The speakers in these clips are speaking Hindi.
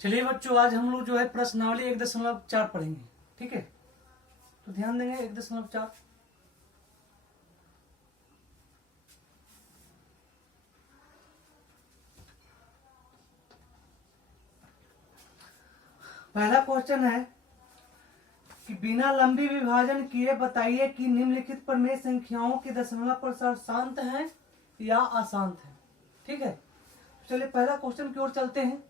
चलिए बच्चों, आज हम लोग जो है प्रश्नावली 1.4 पढ़ेंगे। ठीक है, तो ध्यान देंगे 1.4। पहला क्वेश्चन है कि बिना लंबी विभाजन किए बताइए कि निम्नलिखित प्रमेय संख्याओं के दशमलव प्रसार शांत हैं या अशांत हैं। ठीक है, चलिए पहला क्वेश्चन की ओर चलते हैं।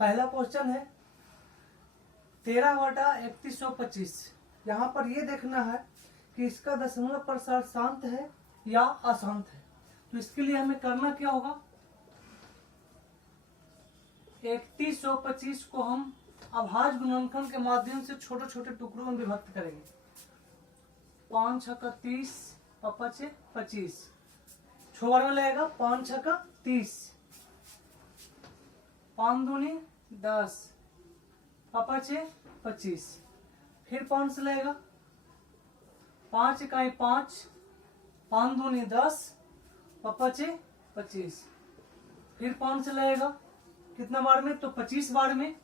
पहला क्वेश्चन है 13/3125। यहाँ पर ये देखना है कि इसका दशमलव प्रसार शांत है या अशांत है। तो इसके लिए हमें करना क्या होगा, 3125 को हम अभाज्य गुणनखंड के माध्यम से छोटे छोटे टुकड़ों में विभक्त करेंगे। 5 छक्का 30, पापा 25, छोड़ में लगेगा 5 छक्का 30, 5 दूनी 10, पापा 25, फिर 5 से लगेगा 5 इकाई 5, 5 दूनी 10, पापा 25, फिर 5 से लगेगा कितना बार में, तो 25 बार में,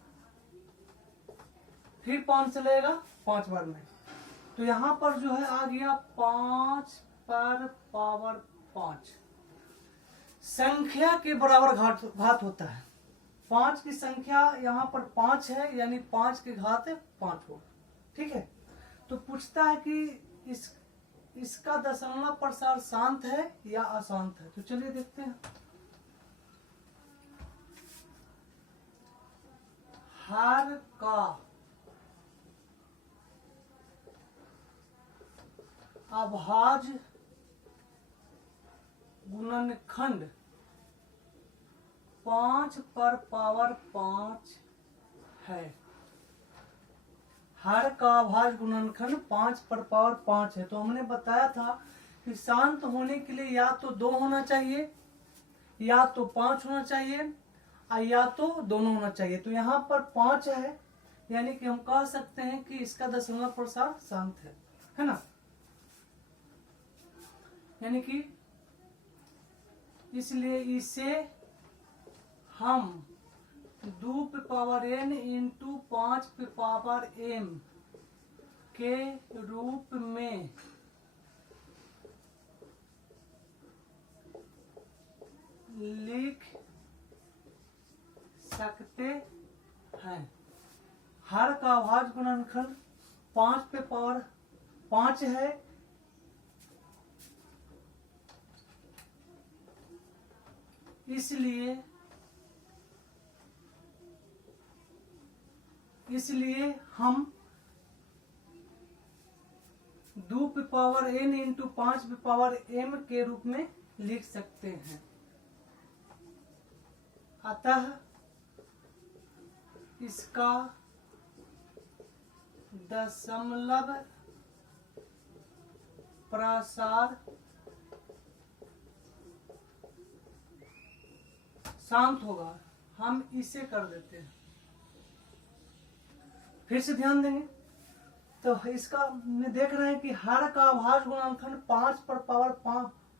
फिर 5 से लगेगा 5 बार में। तो यहाँ पर जो है आ गया 5 पर पावर 5। संख्या के बराबर घात होता है। 5 की संख्या यहाँ पर 5 है, यानी 5 के घात 5 होगा। ठीक है, तो पूछता है कि इसका दशमलव प्रसार शांत है या अशांत है। तो चलिए देखते हैं। हर का अभाज्य गुणनखंड 5 पर पावर 5 है। हर का अभाज्य गुणनखंड 5 पर पावर 5 है। तो हमने बताया था कि शांत होने के लिए या तो 2 होना चाहिए, या तो 5 होना चाहिए, या तो दोनों होना चाहिए। तो यहाँ पर 5 है, यानी कि हम कह सकते हैं कि इसका दशमलव प्रसार शांत है ना। यानी कि इसलिए इसे हम 2 पे पावर n इंटू 5 पे पावर m के रूप में लिख सकते हैं। हर का अभाज्य गुणनखंड 5 पे पावर 5 है, इसलिए हम 2 पे पावर n इंटू 5 पे पावर m के रूप में लिख सकते हैं। अतः इसका दशमलव प्रसार शांत होगा। हम इसे कर देते हैं, फिर से ध्यान देंगे। तो इसका देख रहे हैं कि हर का अभाज्य गुणनखंड 5 पर पावर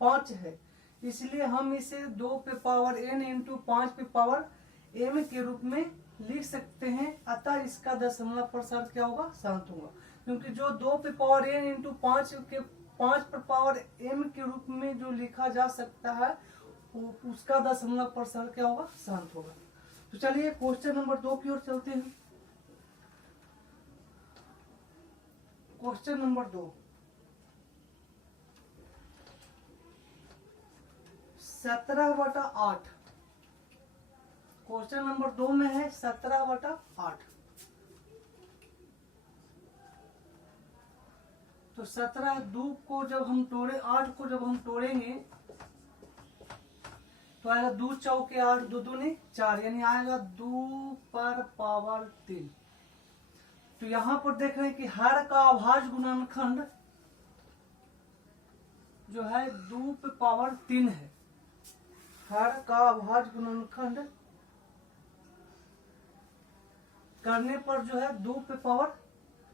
5 है, इसलिए हम इसे 2 पे पावर n इंटू 5 पे पावर m के रूप में लिख सकते हैं। अतः इसका दशमलव प्रसार क्या होगा, शांत होगा। क्योंकि जो 2 पे पावर n इंटू 5 पर पावर m के रूप में जो लिखा जा सकता है, उसका दशमलव प्रसार क्या होगा, शांत होगा। तो चलिए क्वेश्चन नंबर 2 की ओर चलते हैं। Question number 2, 17/8। क्वेश्चन नंबर 2 में है 17/8। तो 17 2 को जब हम तोड़े, 8 को जब हम तोड़ेंगे तो आएगा 2 चौके 8, 2 दूनी 4, यानी आएगा 2 पर पावर 3। तो यहाँ पर देख रहे हैं कि हर का अभाज्य गुणनखंड जो है 2 पे पावर 3 है। हर का अभाज्य गुणनखंड करने पर जो है 2 पे पावर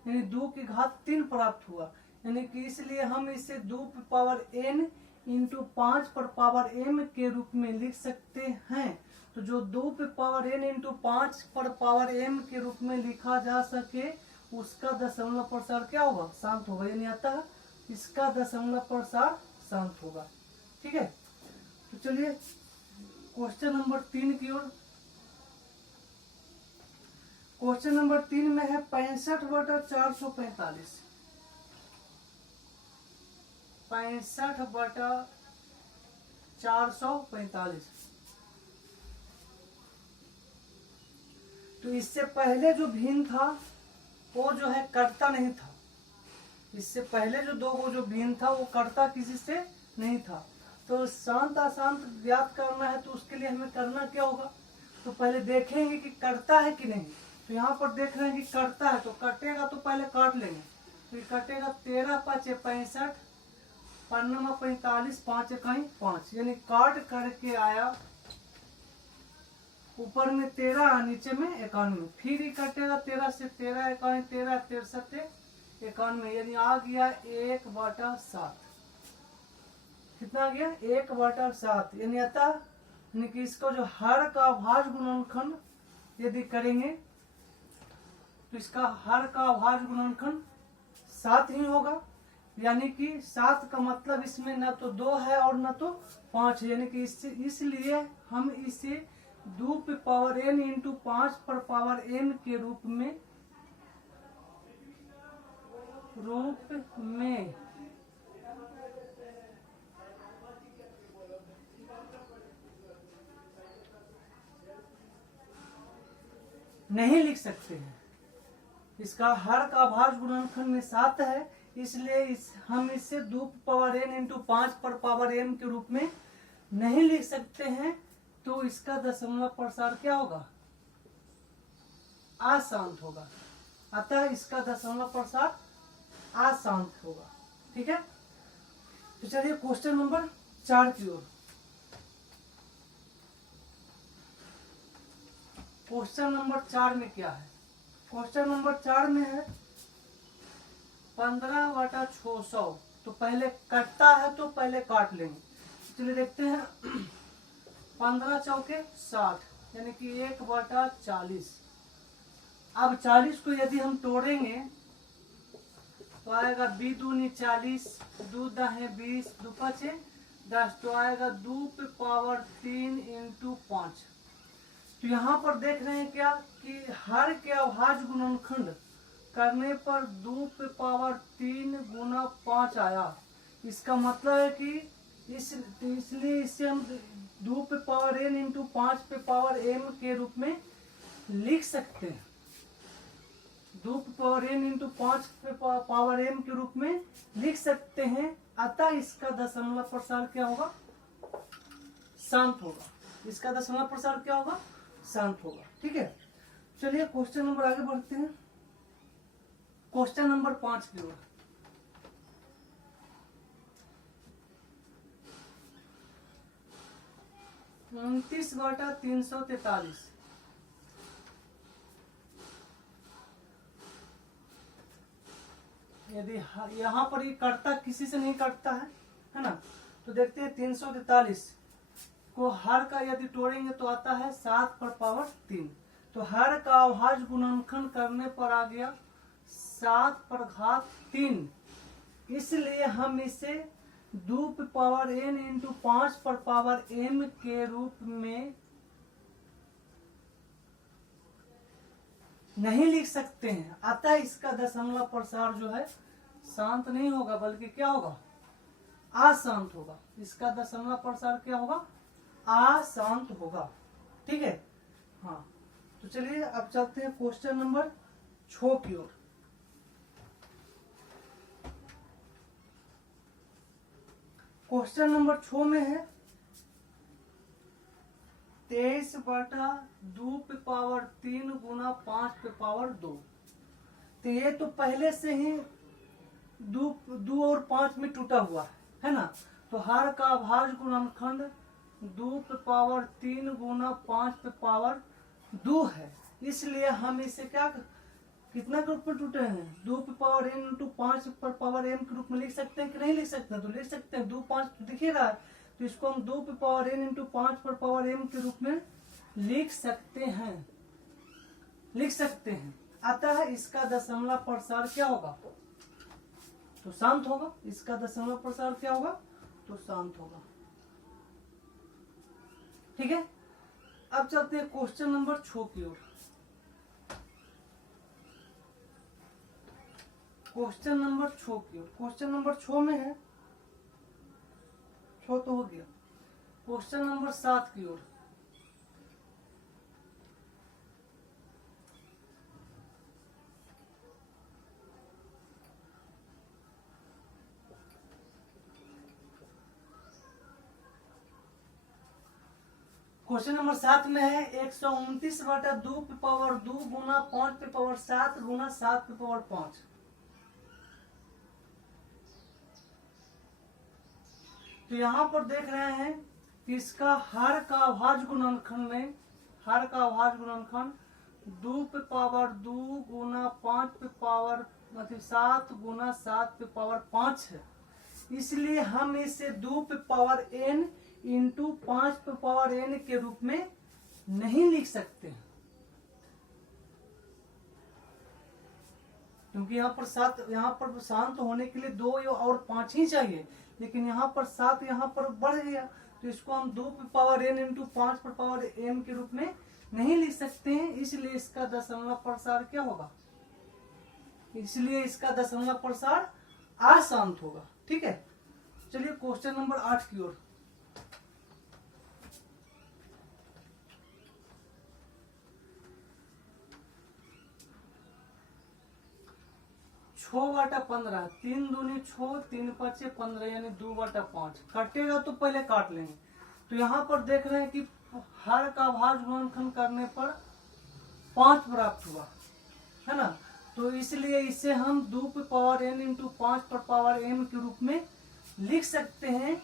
यानी 2 की घात 3 प्राप्त हुआ। यानी कि इसलिए हम इसे 2 पे पावर n इंटू 5 पर पावर m के रूप में लिख सकते हैं। तो जो 2 पे पावर n इंटू 5 पर पावर m के रूप में लिखा जा सके उसका दशमलव प्रसार क्या होगा? शांत होगा। यानी अतः इसका दशमलव प्रसार शांत होगा। ठीक है, तो चलिए क्वेश्चन नंबर 3 की ओर। क्वेश्चन नंबर 3 में है 65/445। 65/445। तो इससे पहले जो भिन्न था वो जो है कर्ता नहीं था। इससे पहले जो दो वो जो भिन्न था वो कर्ता किसी से नहीं था। तो शांत अशांत ज्ञात करना है तो उसके लिए हमें करना क्या होगा? तो पहले देखेंगे कि कर्ता है कि नहीं। तो यहाँ पर देख रहे हैं कि कर्ता है, तो कटेगा तो पहले काट लेंगे। तो ये कटेगा 13 × 5 = 65, 5 × 45, 5 × 1 = 5। यानी काट करके आया, ऊपर में 13 नीचे में 91। फिर ही कटेगा 13 से 13 × 1 = 13, 63 91। यानी आ गया 1/7। कितना आ गया? 1/7। यानी अतः यानी कि इसको जो हर का अभाज्य गुणनखंड यदि करेंगे तो इसका हर का अभाज्य गुणनखंड 7 ही होगा। यानी कि 7 का मतलब इसमें न तो 2 है और न तो 5 है। यानी कि इसलिए हम इसे 2 पे पावर n इंटू 5 पर पावर m के रूप में नहीं लिख सकते हैं। इसका हर का अभाज्य गुणनखंड में 7 है, इसलिए हम इसे 2 पावर n इंटू 5 पर पावर m के रूप में नहीं लिख सकते हैं। तो इसका दशमलव प्रसार क्या होगा? अशांत होगा। अतः इसका दशमलव प्रसार अशांत होगा। ठीक है, तो चलिए क्वेश्चन नंबर 4 की ओर। क्वेश्चन नंबर 4 में क्या है? क्वेश्चन नंबर 4 में है 15/600। तो पहले कटता है तो पहले काट लेंगे। चलिए देखते हैं। 15 × 4 = 60, यानी कि 1/40। अब 40 को यदि हम तोड़ेंगे तो आएगा 2 दूनी 40, 2 दाहें 20, 2 × 10। तो आएगा 2 पे पावर 3 इंटू 5। तो यहाँ पर देख रहे हैं क्या कि हर के अभाज्य गुणनखंड करने पर 2 पे पावर 3 × 5 आया। इसका मतलब है कि इसलिए इसे हम 2 पे पावर n इंटू 5 पे पावर m के रूप में लिख सकते हैं। 2 पे पावर n इंटू 5 पे पावर m के रूप में लिख सकते हैं। अतः इसका दशमलव प्रसार क्या होगा? शांत होगा। इसका दशमलव प्रसार क्या होगा? शांत होगा। ठीक है, चलिए क्वेश्चन नंबर आगे बढ़ते हैं। क्वेश्चन नंबर 5 की ओर। तो 29/343। यदि यहाँ पर ये कटता किसी से नहीं कटता है ना। तो देखते हैं 343 को हर का यदि तोड़ेंगे तो आता है 7 पर पावर 3। तो हर का अभाज्य गुणनखंड करने पर आ गया 7 पर घात 3। इसलिए हम इसे 2 पे पावर n इंटू 5 पर पावर m के रूप में नहीं लिख सकते हैं। अतः इसका दशमलव प्रसार जो है शांत नहीं होगा बल्कि क्या होगा? अशांत होगा। इसका दशमलव प्रसार क्या होगा? अशांत होगा। ठीक है, हाँ। तो चलिए अब चलते हैं क्वेश्चन नंबर 6 की ओर। क्वेश्चन नंबर 6 में है 23/2 पे पावर 3 × 5 पे पावर 2। तो ये तो पहले से ही 2 और 5 में टूटा हुआ है ना। तो हर का अभाज्य गुणनखंड 2 पे पावर 3 × 5 पे पावर 2 है। इसलिए हम इसे क्या कितना के रूप में टूटे हैं 2 पे पावर n इंटू 5 पर पावर m के रूप में लिख सकते हैं कि नहीं लिख सकते हैं? तो लिख सकते हैं 2 5 तो दिख ही रहा है, तो इसको हम 2 पे पावर n इंटू 5 पर पावर m के रूप में लिख सकते हैं, लिख सकते हैं। अतः इसका दशमलव प्रसार क्या होगा? तो शांत होगा। इसका दशमलव प्रसार क्या होगा? तो शांत होगा। ठीक है, अब चलते हैं क्वेश्चन नंबर 6 की ओर। क्वेश्चन नंबर 6 की ओर। क्वेश्चन नंबर 6 में है, 6 तो हो गया। क्वेश्चन नंबर 7 की ओर। क्वेश्चन नंबर 7 में है 129 बटा 2 पे पावर 2 गुना 5 पे पावर 7 गुना 7 पे पावर 5। तो यहाँ पर देख रहे हैं कि इसका हर का अभाज्य गुणनखंड में, हर का अभाज्य गुणनखंड 2 पे पावर 2 गुना 5 पे पावर 7 गुना 7 पे पावर 5 है। इसलिए हम इसे 2 पे पावर n इंटू 5 पे पावर n के रूप में नहीं लिख सकते हैं, क्योंकि यहाँ पर 7, यहाँ पर शांत होने के लिए 2 और 5 ही चाहिए, लेकिन यहाँ पर 7 यहाँ पर बढ़ गया, तो इसको हम 2 पे पावर n इंटू 5 पे पावर m के रूप में नहीं लिख सकते हैं। इसलिए इसका दशमलव प्रसार क्या होगा? इसलिए इसका दशमलव प्रसार अशांत होगा। ठीक है, चलिए क्वेश्चन नंबर 8 की ओर। छो बटा 15, 3 दूनी 6, 3 5 15 यानी 2 बटा 5। कटेगा तो पहले काट लेंगे। तो यहाँ पर देख रहे हैं कि हर का अभाज्य गुणनखंड करने पर 5 प्राप्त हुआ है ना, तो इसलिए इसे हम 2 पे पावर n इंटू 5 पर पावर m के रूप में लिख सकते हैं।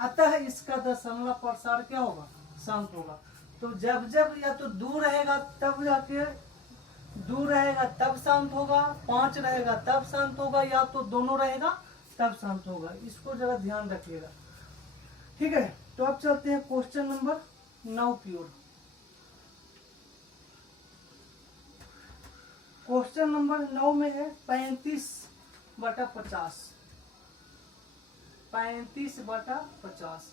अतः इसका दशमलव प्रसार क्या होगा? शांत होगा। तो जब जब या तो दूर रहेगा तब जाके, दूर रहेगा तब शांत होगा, 5 रहेगा तब शांत होगा, या तो दोनों रहेगा तब शांत होगा। इसको जरा ध्यान रखिएगा। ठीक है, तो अब चलते हैं क्वेश्चन नंबर 9 की ओर। क्वेश्चन नंबर 9 में है 35 बटा 50, 35 बटा 50,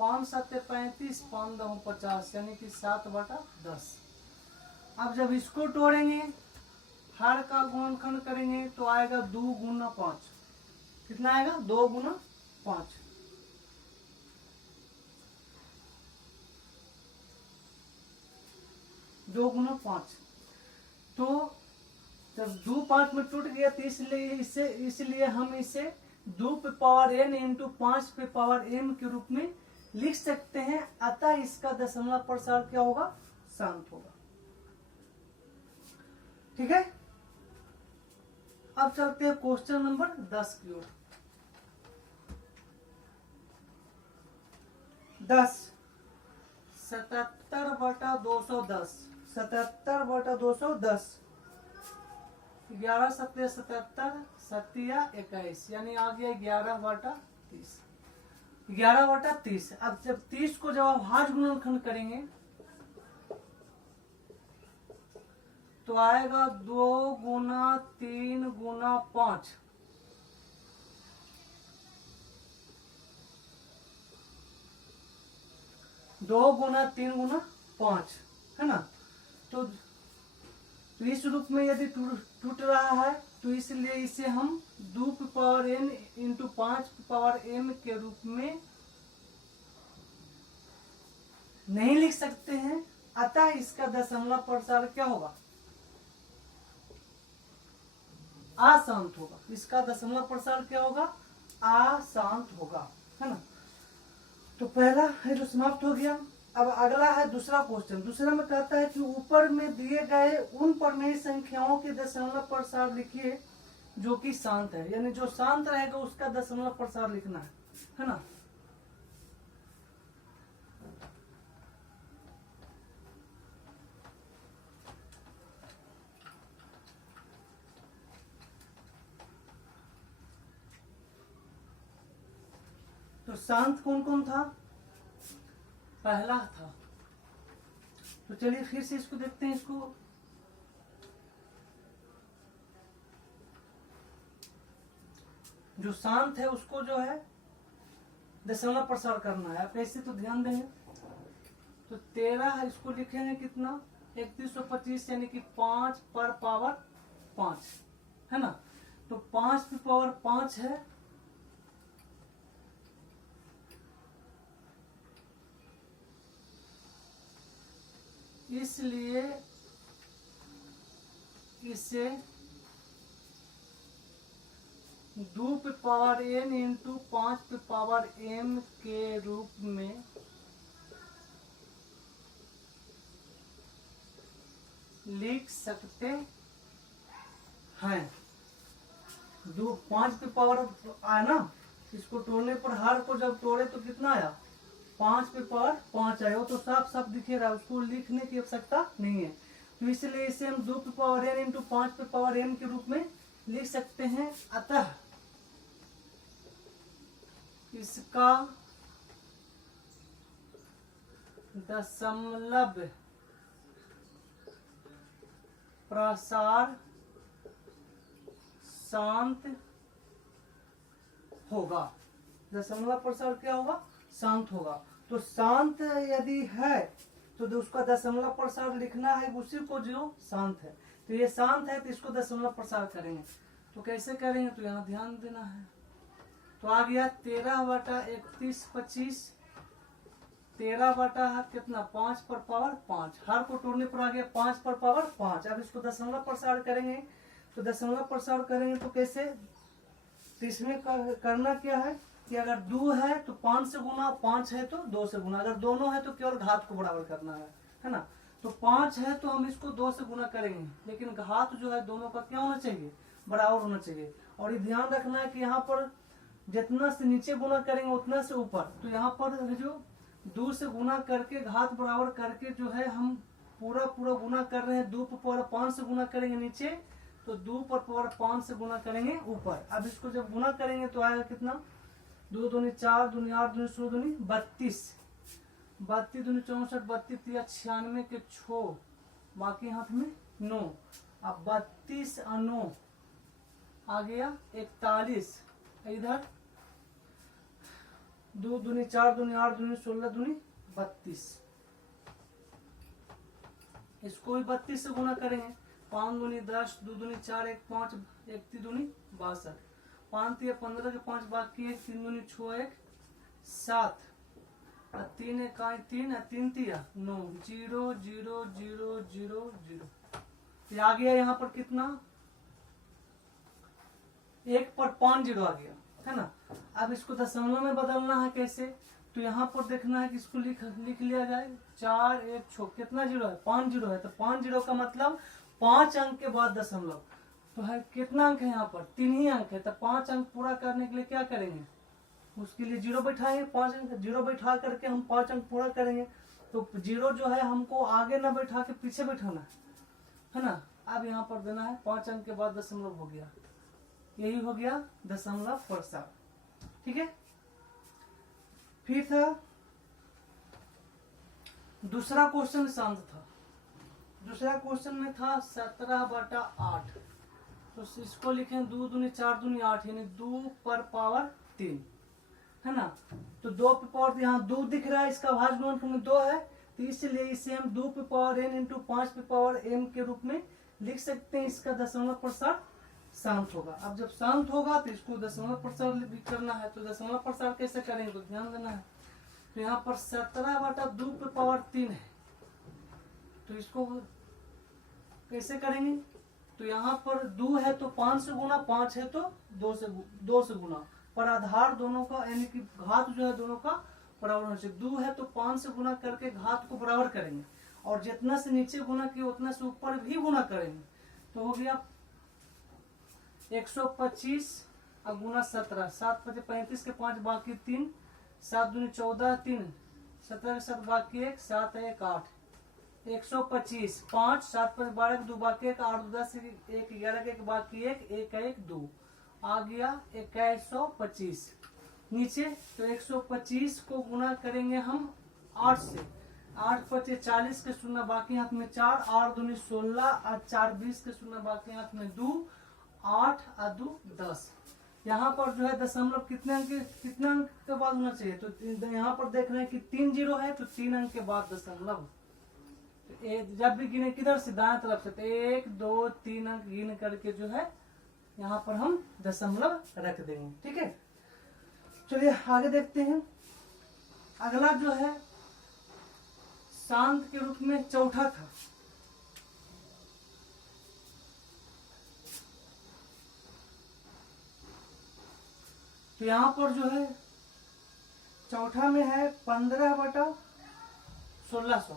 5 7 35, 5 9 50 यानी कि 7 बटा 10। अब जब इसको तोड़ेंगे, हर का गुणनखंड करेंगे तो आएगा 2 गुना 5। कितना आएगा? 2 गुना 5। दो गुना 5। तो जब 2 5 में टूट गया, तो इसलिए हम इसे 2 पे पावर n इंटू 5 पे पावर m के रूप में लिख सकते हैं। अतः इसका दशमलव प्रसार क्या होगा? शांत होगा। ठीक है, अब चलते हैं क्वेश्चन नंबर 10 की ओर। 10 77 बटा 210, 77 बटा 210, 11 7 77, 7 21 यानी आ गया 11 बटा 30, 11 बटा 30। अब जब 30 को जब अभाज्य गुणनखंड करेंगे तो आएगा 2 गुना 3 गुना 5, 2 गुना 3 गुना 5 है ना। तो इस रूप में यदि टूट रहा है तो इसलिए इसे हम 2 पे पावर n इंटू 5 पे पावर m के रूप में नहीं लिख सकते हैं। अतः इसका दशमलव प्रसार क्या होगा? अशांत होगा। इसका दशमलव प्रसार क्या होगा? अशांत होगा, है ना। तो पहला है जो समाप्त हो गया। अब अगला है दूसरा क्वेश्चन। दूसरा में कहता है कि ऊपर में दिए गए उन परिमेय संख्याओं के दशमलव प्रसार लिखिए जो कि शांत है, यानी जो शांत रहेगा उसका दशमलव प्रसार लिखना है ना। तो शांत कौन कौन था? पहला था। तो चलिए फिर से इसको देखते हैं। इसको जो शांत है उसको जो है दशमलव प्रसार करना है। आप ऐसे तो ध्यान देंगे तो 13 इसको लिखेंगे कितना? 3125 यानी कि 5 पर पावर 5 है ना। तो 5 पे पावर 5 है, इसलिए इसे 2 पे पावर n इंटू 5 पे पावर m के रूप में लिख सकते हैं। 5 पे पावर आया ना, इसको तोड़ने पर हर को जब तोड़े तो कितना आया? 5 पे पावर 5 आया। वो तो साफ साफ दिखे रहा है, उसको लिखने की आवश्यकता नहीं है। तो इसलिए इसे हम 2 पे पावर n इंटू 5 पे पावर m के रूप में लिख सकते हैं। अतः इसका दशमलव प्रसार शांत होगा। दशमलव प्रसार क्या होगा? शांत होगा। तो शांत यदि है तो उसका दशमलव प्रसार लिखना है उसी को जो शांत है। तो ये शांत है तो इसको दशमलव प्रसार करेंगे। तो कैसे करेंगे? तो यहाँ ध्यान देना है। तो आ गया 13/3125। 13 बटा कितना? 5 पर पावर 5। हर को तोड़ने पर आ गया 5 पर पावर 5। अब इसको दशमलव प्रसार करेंगे। तो दशमलव प्रसार करेंगे तो कैसे? तो इसमें करना क्या है कि अगर 2 है तो 5 से गुना, 5 है तो 2 से गुना, अगर दोनों है तो केवल घात को बराबर करना है ना। तो 5 है तो हम इसको 2 से गुना करेंगे, लेकिन घात जो है दोनों का क्या होना चाहिए? बराबर होना चाहिए। और ये ध्यान रखना है कि यहाँ पर जितना से नीचे गुना करेंगे उतना से ऊपर। तो यहाँ पर जो 2 से गुना करके घात बराबर करके जो है हम पूरा गुना कर रहे हैं। 2 पर पावर 5 से गुना करेंगे नीचे, तो 2 पर पावर 5 से गुना करेंगे ऊपर। अब इसको जब गुना करेंगे तो आएगा कितना? 2 दूनी 4, दूनी 8, दूनी 16, दूनी 32, 32 दूनी 64, 32 96 के 6, बाकी हाथ में 9। अब 32 और 9 आ गया 41। इधर 2 दूनी 4, दूनी 8, दूनी 16, दूनी 32। इसको भी 32 से गुना करेंगे। 5 दूनी 10, 2 दूनी 4, 1 5, 1 3 दूनी 62, 5 3 15 के 5 बाकी 1, 3 दूनी 6 1 7, 3 1 3, 3 3 9, 0 0 0 0 0। तो आ गया यहाँ पर कितना? 1 पर 5 0 आ गया, है ना। अब इसको दशमलव में बदलना है कैसे? तो यहाँ पर देखना है कि इसको लिख लिया जाए। 4 1 6 कितना 0 है? 5 0 है। तो 5 0 का मतलब 5 अंक के बाद दशमलव। तो है कितना अंक है यहाँ पर? 3 ही अंक है। तो 5 अंक पूरा करने के लिए क्या करेंगे? उसके लिए 0 बैठाएंगे। 5 अंक 0 बैठा करके हम 5 अंक पूरा करेंगे। तो 0 जो है हमको आगे ना बैठा के पीछे बैठाना है ना। अब यहाँ पर देना है 5 अंक के बाद दशमलव हो गया। यही हो गया दशमलव प्रसार। ठीक है। फिर था दूसरा क्वेश्चन शांत था। दूसरा क्वेश्चन में था 17/8। तो इसको लिखें 2 दूनी 4 दूनी 8 यानी 2 पर पावर 3, है ना। तो 2 पे पावर यहाँ 2 दिख रहा है, इसका भाज्य गुणनफल में 2 है, तो इसलिए इसे हम 2 पे पावर n इंटू 5 पे पावर m के रूप में लिख सकते हैं। इसका दशमलव प्रसार शांत होगा। अब जब शांत होगा तो इसको दशमलव प्रसार भी करना है। तो दशमलव प्रसार कैसे करेंगे तो ध्यान देना है। तो यहाँ पर 17/2 पे पावर 3 है। तो इसको कैसे करेंगे? तो यहाँ पर 2 है तो 5 से गुना, 5 है तो 2 से गुना, पर आधार दोनों का यानी कि घात जो है दोनों का बराबर होना चाहिए। 2 है तो 5 से गुना करके घात को बराबर करेंगे, और जितना से नीचे गुना किया उतना से ऊपर भी गुना करेंगे। तो हो गया 125 और गुना 17, 7 5 35 के 5 बाकी 3, 7 दूनी 14 3, 17 के 7 बाकी 1, 7 1 8, 125 5 7 5 12 के 2 बाकी 1, 8 2 10 1 11 के 1 बाकी 1, 1 1 2 आ गया 2125। नीचे तो 125 को गुना करेंगे हम 8 से। 8 पचे 40 के शून्य बाकी हाथ में 4, 8 दूनी 16 और 4 20 के शून्य बाकी हाथ में 2, 8 और 2 10। यहाँ पर जो है दशमलव कितने अंक के बाद होना चाहिए, तो यहाँ पर देख रहे हैं कि 3 जीरो है, तो 3 अंक के बाद दशमलव। जब भी गिने किधर से, दाएं तरफ से, तो 1 2 3 अंक गिन करके जो है यहाँ पर हम दशमलव रख देंगे। ठीक है, चलिए आगे देखते हैं। अगला जो है शांत के रूप में चौथा था। तो यहाँ पर जो है चौथा में है 15/1600,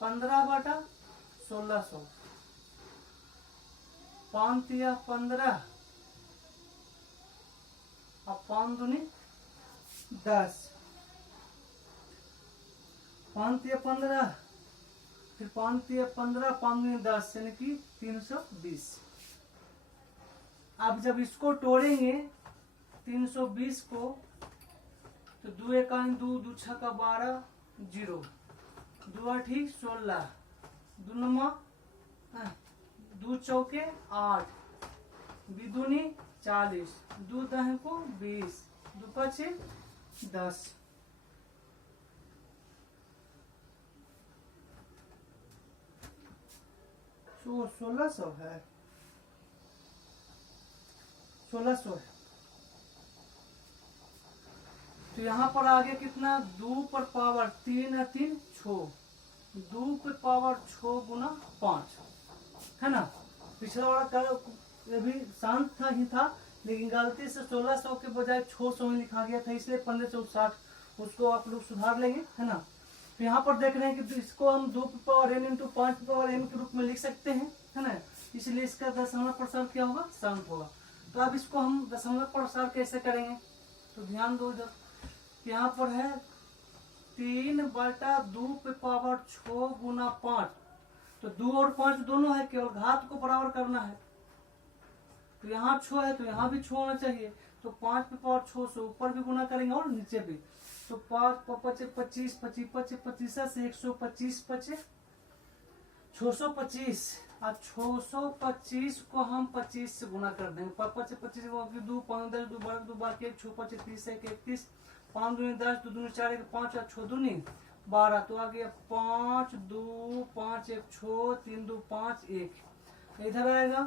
15/1600, 5 या 15 और 5 दूनी 10, 5 या 15, फिर 5 या 15, 5 दूनी 10 यानी कि 320। अब जब इसको तोड़ेंगे 320 को, तो 2 एकान 2, 2 छक्का 12, 0, 2 आठी 16, 2 नमा 2 चौके 8, 2 दूनी 40, 2 दह को 20, 2 पचे 10। तो 1600 है, 1600 है। तो यहाँ पर आगे कितना, 2 पर पावर 3 है, 3 6, 2 पे पावर 6 गुना 5 है ना। पिछला वाला कर ये भी शांत था ही था, लेकिन गलती से 1600 के बजाय 600 में लिखा गया था, इसलिए 1560 उसको आप लोग सुधार लेंगे, है ना। तो यहाँ पर देख रहे हैं कि इसको हम 2 पे पावर n इंटू 5 पे पावर n के रूप में लिख सकते हैं, है ना। इसलिए इसका दशमलव प्रसार क्या होगा, शांत होगा। तो अब इसको हम दशमलव प्रसार कैसे करेंगे, तो ध्यान दो इधर। यहाँ पर है 3/2 पे पावर 6 गुना 5, तो 2 और 5 दोनों है, केवल घात को बराबर करना है। तो यहाँ 6 है, तो यहाँ भी 6 होना चाहिए। तो 5 पे पावर 6 से ऊपर भी गुना करेंगे और नीचे भी। तो 5 पचे 25, 25 पचे 25 से 125 पचे 625, और 625 को हम 25 से गुना कर देंगे। 5 पचे 25, 2 5 10, 2 12, 2 बाकी 1 6 पचे 30, 1 31, 5 दूनी 10, 2 दूनी 4, 1 5 और 6 दूनी 12। तो आ गया 5 2 5 1 6, 3 2 5 1, इधर आएगा